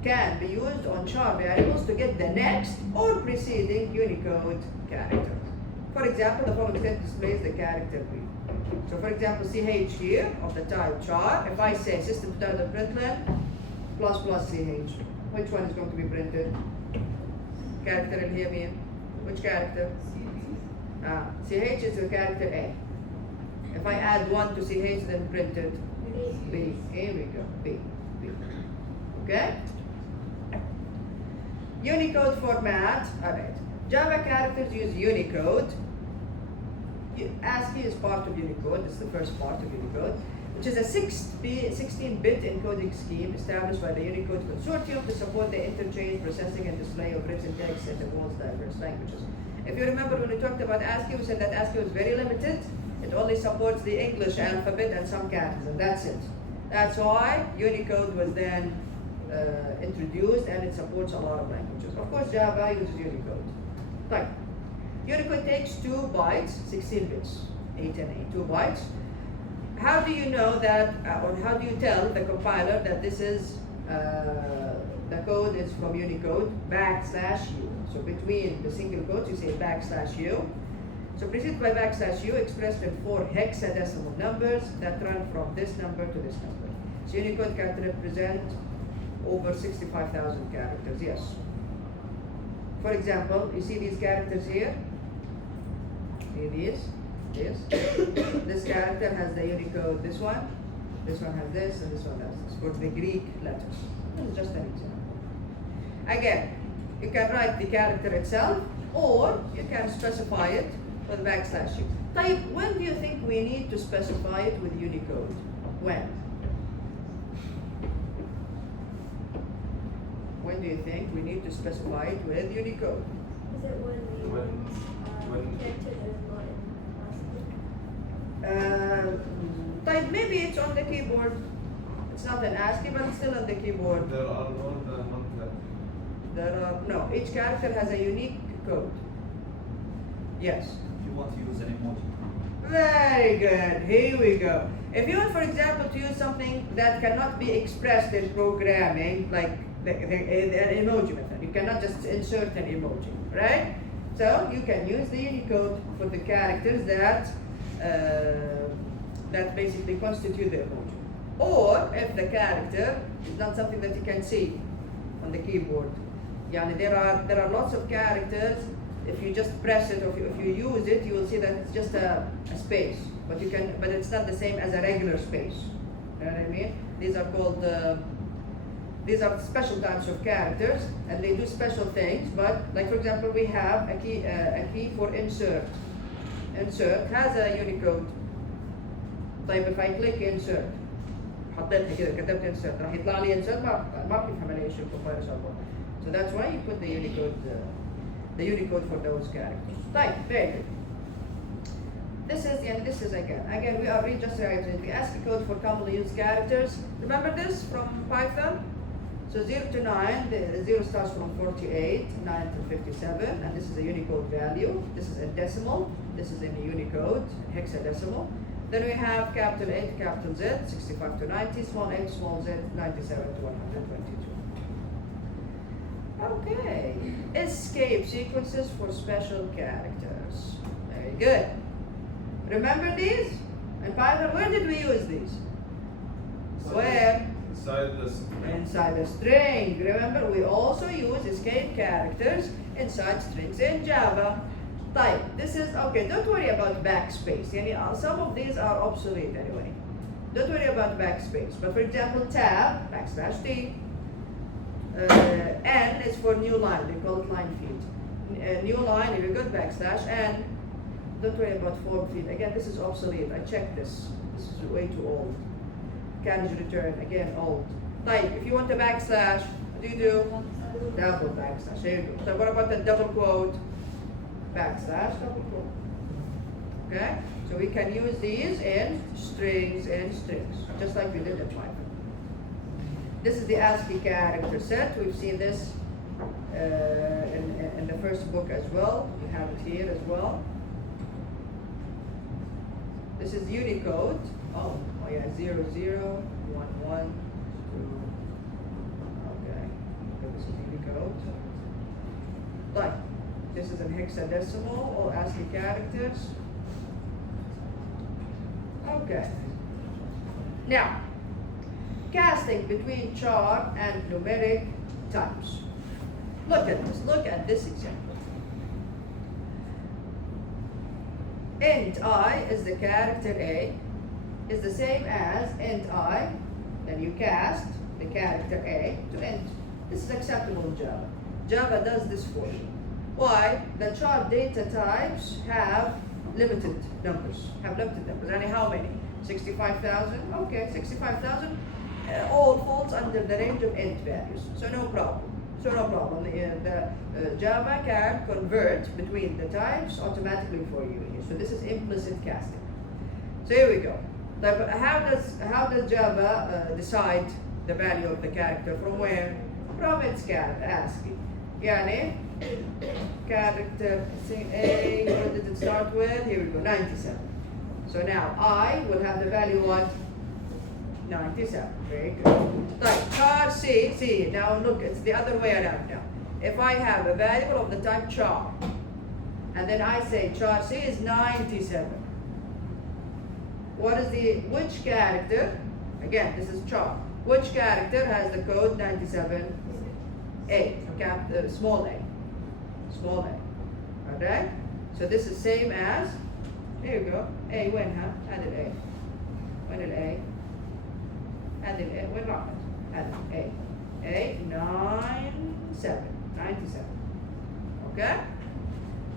can be used on char variables to get the next or preceding Unicode character. For example, the following step displays the character B. So for example, CH here of the type char, if I say system.println plus CH, which one is going to be printed? Character in here, mean? Which character? CH is the character A. If I add 1 to CH, then print it B. Here we go, B. Okay? Unicode format, alright. Java characters use Unicode. ASCII is part of Unicode, it's the first part of Unicode, which is a 16-bit encoding scheme established by the Unicode Consortium to support the interchange, processing, and display of written text in the world's diverse languages. If you remember when we talked about ASCII, we said that ASCII was very limited. It only supports the English alphabet and some characters, and that's it. That's why Unicode was then introduced, and it supports a lot of languages. Of course, Java uses Unicode. Right. Unicode takes 2 bytes, 16 bits, 8 and 8, 2 bytes. How do you know that, or how do you tell the compiler that this is, the code is from Unicode \u? So between the single quotes, you say \u. So preceded by \u expressed in 4 hexadecimal numbers that run from this number to this number. So Unicode can represent over 65,000 characters, yes. For example, you see these characters here? See these? This. This character has the Unicode, this one has this, and this one has this, for the Greek letters. This is just an example. Again, you can write the character itself, or you can specify it with \u. Type, when do you think we need to specify it with Unicode? When? When do you think we need to specify it with Unicode? Is it when we When- character that is not in ASCII? Type, maybe it's on the keyboard. It's not an ASCII, but it's still on the keyboard. There are all the non-characters. No, each character has a unique code. Yes. If you want to use an emoji. Very good. Here we go. If you want, for example, to use something that cannot be expressed in programming, like an emoji method, you cannot just insert an emoji, right? So you can use the Unicode for the characters that that basically constitute the emoji. Or if the character is not something that you can see on the keyboard. Yani there are lots of characters. If you just press it, or if you use it, you will see that it's just a space. But it's not the same as a regular space. You know what I mean? These are called these are special types of characters, and they do special things. But like for example, we have a key for insert. Insert has a Unicode. طيب if I click insert حطيتها كده كتبت insert راح يطلع لي insert ما بيفهم عليه شو الكومبايلر سوى. So that's why you put the Unicode for those characters. طيب very good. This is again we are just writing the ASCII code for commonly used characters. Remember this from Python? So 0 to 9, the 0 starts from 48, 9 to 57, and this is a Unicode value. This is a decimal. This is in a Unicode, hexadecimal. Then we have capital A to capital Z, 65 to 90, small h, small z, 97 to 122. Okay. Escape sequences for special characters. Very good. Remember these? In Python, where did we use these? Where? Inside this. Inside a string. Remember, we also use escape characters inside strings in Java. Type. This is okay. Don't worry about backspace. Some of these are obsolete anyway. Don't worry about backspace. But for example, tab \t. N is for new line. We call it line field. New line. If you got \n. Don't worry about form field. Again, this is obsolete. I checked this. This is way too old. Carriage return, again, old. Type, if you want a backslash, what do you do? Double backslash, there you go. So what about the double quote? Backslash, double quote. Okay? So we can use these in strings, just like we did in Python. This is the ASCII character set. We've seen this in the first book as well. You have it here as well. This is Unicode. Oh yeah, 0, 0, 1, 1, 2. Okay, this is Unicode. Like, this is in hexadecimal, all ASCII characters. Okay. Now, casting between char and numeric types. Look at this. Look at this example. Int I is the character A, is the same as int I, then you cast the character A to int. This is acceptable in Java. Java does this for you. Why? The char data types have limited numbers. And how many? 65,000? Okay, 65,000 all falls under the range of int values. So no problem. Java can convert between the types automatically for you. So this is implicit casting. So here we go. How does Java decide the value of the character? From where? From its ASCII. Yani, character A, what did it start with? Here we go, 97. So now I will have the value what? 97. Very good. Type char C. Now look, it's the other way around now. If I have a variable of the type char, and then I say char C is 97. Which character? Again, this is char. Which character has the code 97? A, small a. Alright? So this is same as, here you go, A when, huh? Added A. When did A? Added A, when not? Added A. 97. Okay?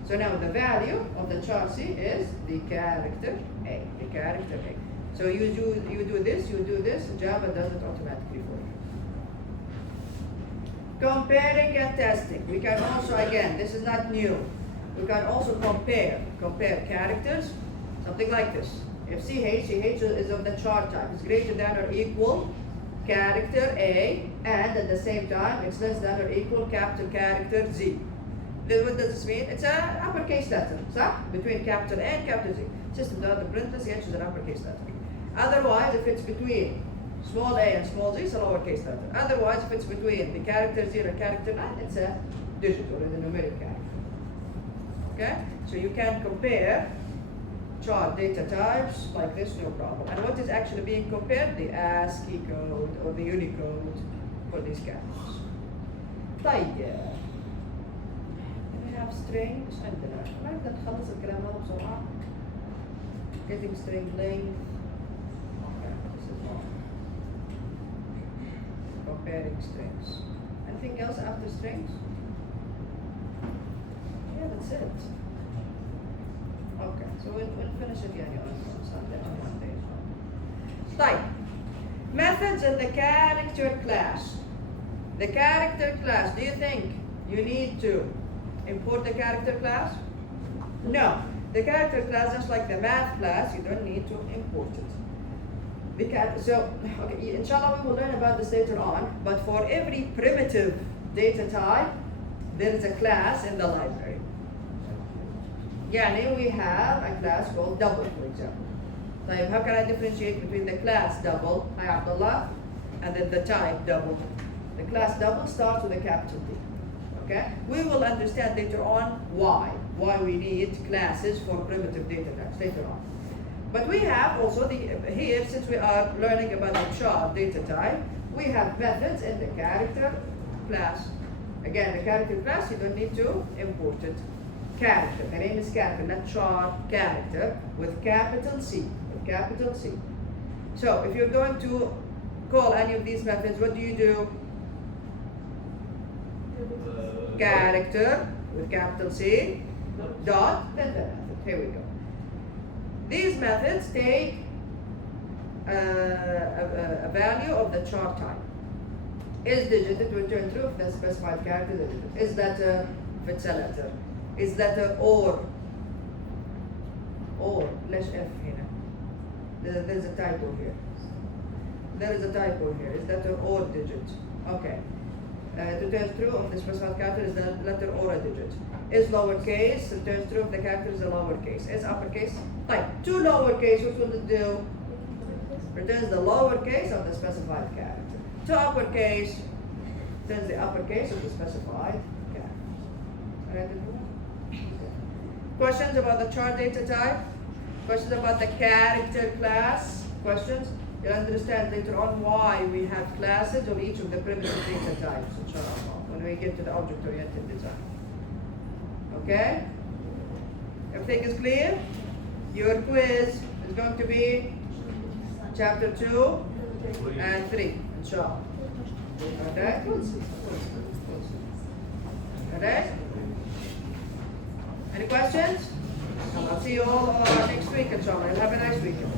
So now the value of the char C is the character A. So you do this, Java does it automatically for you. Comparing and testing. We can also, again, this is not new. We can also compare characters, something like this. If CH is of the char type, it's greater than or equal character A, and at the same time, it's less than or equal capital character Z. Then what does this mean? It's an uppercase letter, between capital A and capital Z. System does the parenthesis, H is an uppercase letter. Otherwise, if it's between small a and small z, it's a lowercase letter. Otherwise, if it's between the character 0 and character 9, it's a digit or a numeric character. Okay? So you can compare char data types like this, no problem. And what is actually being compared? The ASCII code or the Unicode for these characters. طيب. We have strings عندنا. ما نقدر نخلص الكلام هذا بسرعة. Getting string length. Okay, this is wrong. Comparing strings. Anything else after strings? Yeah, that's it. Okay, so we'll finish it on Sunday, on Monday as well. طيب. Methods in the character class. The character class, do you think you need to import the character class? No. The character class, just like the math class, you don't need to import it. Inshallah we will learn about this later on, but for every primitive data type, there is a class in the library. Yani we have a class called double, for example. طيب, how can I differentiate between the class double, hi Abdullah, and then the type double? The class double starts with a capital D. Okay? We will understand later on why we need classes for primitive data types later on. But we have also here, since we are learning about the chart data type, we have methods in the character class. Again, the character class, you don't need to import it. Character, the name is character, not chart, character, with capital C, with capital C. So if you're going to call any of these methods, what do you do? Character, with capital C, dot, then the method. Here we go. These methods take a value of the chart type. Is digit to return true if the specified character is a digit. Is letter if it's a letter. Is letter or ليش F هنا? There's a typo here. There is a typo here. Is letter or digit? Okay. To return true if the specified character is a letter or a digit. Is lowercase, returns true if the character is a lowercase. Is uppercase? Type. Two lowercase, what will it do? Returns the lowercase of the specified character. Two uppercase, returns the uppercase of the specified character. Alright, questions about the chart data type? Questions about the character class? Questions? You'll understand later on why we have classes of each of the primitive data types, inshallah, when we get to the object-oriented design. Okay? Everything is clear? Your quiz is going to be chapter 2 and 3, inshallah. Okay? Okay? Any questions? I'll see you all next week, inshallah. Have a nice weekend.